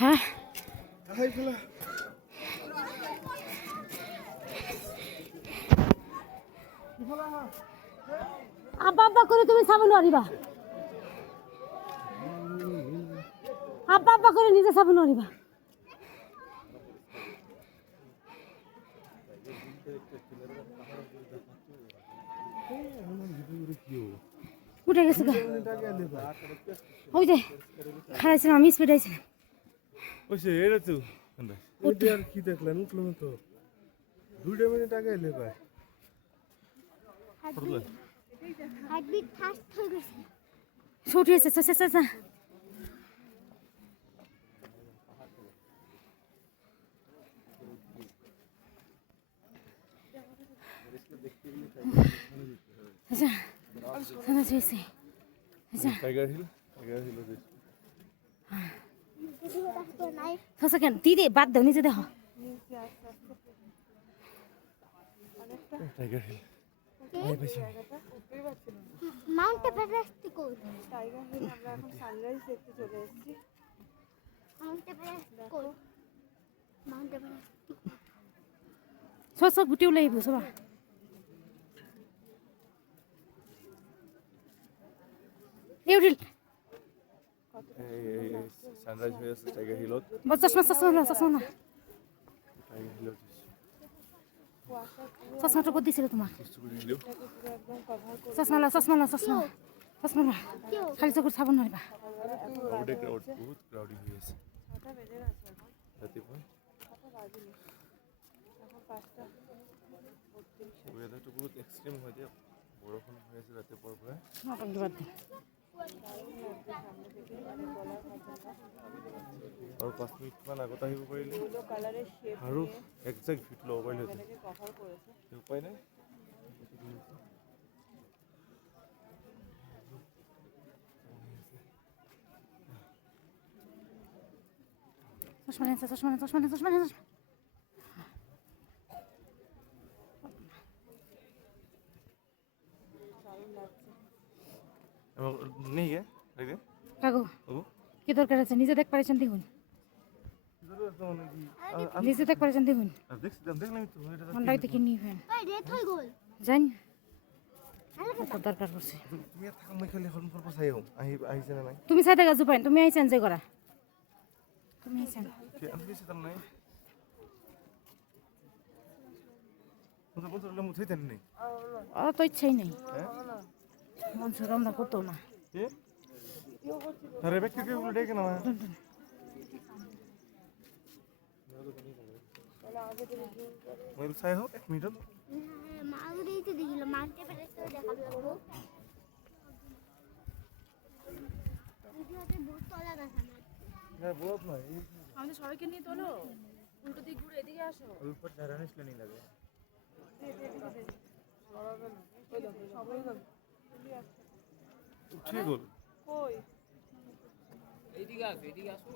হ্যাঁ আব্বা আব্বা করে তুমি সাবুন আনিবা আব্বা আব্বা করে নিজে সাবুন আনিবা উঠে গেছে ওই যে খারাইছিলাম আমি স্পিড আইছিলাম এটা তো ওইটা আর কি দেখলেন উঠলো না তো 2 মিনিট আগে এলে ভাই হার্টবিট ফাস্ট হয়ে গেছে ছুটি এসে আচ্ছা সাদা হয়েছে আচ্ছা টাইগার হিল আচ্ছা কেন দিদি বাদ দাও নিচে দেখো টাইগার হিল মাউন্ট এভারেস্ট কই টাইগার হিল আমরা এখন সানরাইজ দেখতে চলে এসেছি মাউন্ট এভারেস্ট কই মাউন্ট এভারেস্ট সব গুটি ওলাই বুঝবা এউডিল সানরাইজ হয়ে আছে টাইগার হিলত বস চশমা টাইগার হিলত চশমাটা কত দিছিল তোমার একদম কভার করে চশমা খালি চোখের সাবুন মারিবা বহুত ক্রাউডি হয়ে আছে 6টা বেজে গেছে এখন রাতে পর 6টা বাজেনি এখন 5টা ওয়েদারটা বহুত এক্সট্রিম হয়ে যায় বরফ হয়েছে রাতে পর প্রায় আৰু 5 মিনিট মান আগত আহিব পাৰিলে ব্লু কালারের শেপ আৰু একজেক্ট ফিট ল'ব পাৰিলে এটাকে কভার করেছে উপায় নাই চশমা নেই গে দেখে কাকু কি দরকার আছে নিজে দেখ পারেছেন দেখুন নিজে দেখ পারেছেন দেখুন দেখলাম তো মনটাই দেখে নিয়ে ফেন ওই রেড হই গল জান কত দরকার পড়ছে তুমি থাক মই খালি হল ফর চাই হম আহিছে না নাই তুমি চাই থাকা জুপাইন তুমি আইছেন যে করা তুমি আইছেন আমি কিছু তার নাই মুঝে বলতে হলে মুঝে দেন নেই অত তো ইচ্ছাই নেই মন সরম না করতো না কি আরে ব্যক্তি কে বলে ডেকে না মই চাই হোক 1 মিনিট মাউরিতে দেখিল মাউন্ট এভারেস্ট দেখাবো ভিডিওতে বহুত তলা দেখা না না বহুত না আমাদের সবাইকে নিয়ে তোলো উল্টো দিক ঘুরে এদিকে আসো উপর ধারা নিছলে নি লাগে ঠিক হল কই এইদিকে আসো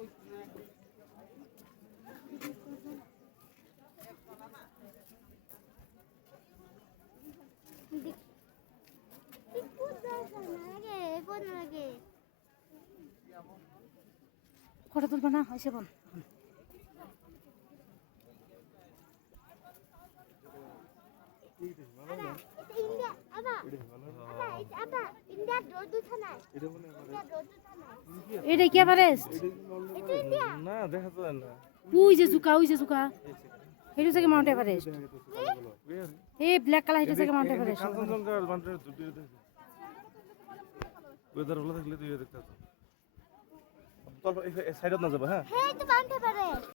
ফটো তুলবা না হয়েছে বল এটা কি এভারেস্ট না দেখা তো না ওই যে জুকা এটা থেকে মাউন্ট এভারেস্ট এই ব্ল্যাক কালার এটা থেকে মাউন্ট এভারেস্ট কাঞ্চনজঙ্ঘা মাউন্টের দুটি ওয়েদার ভালো থাকলে তুই দেখতে তো তোর সাইডত না যাবে হ্যাঁ হ্যাঁ তো মাউন্ট এভারেস্ট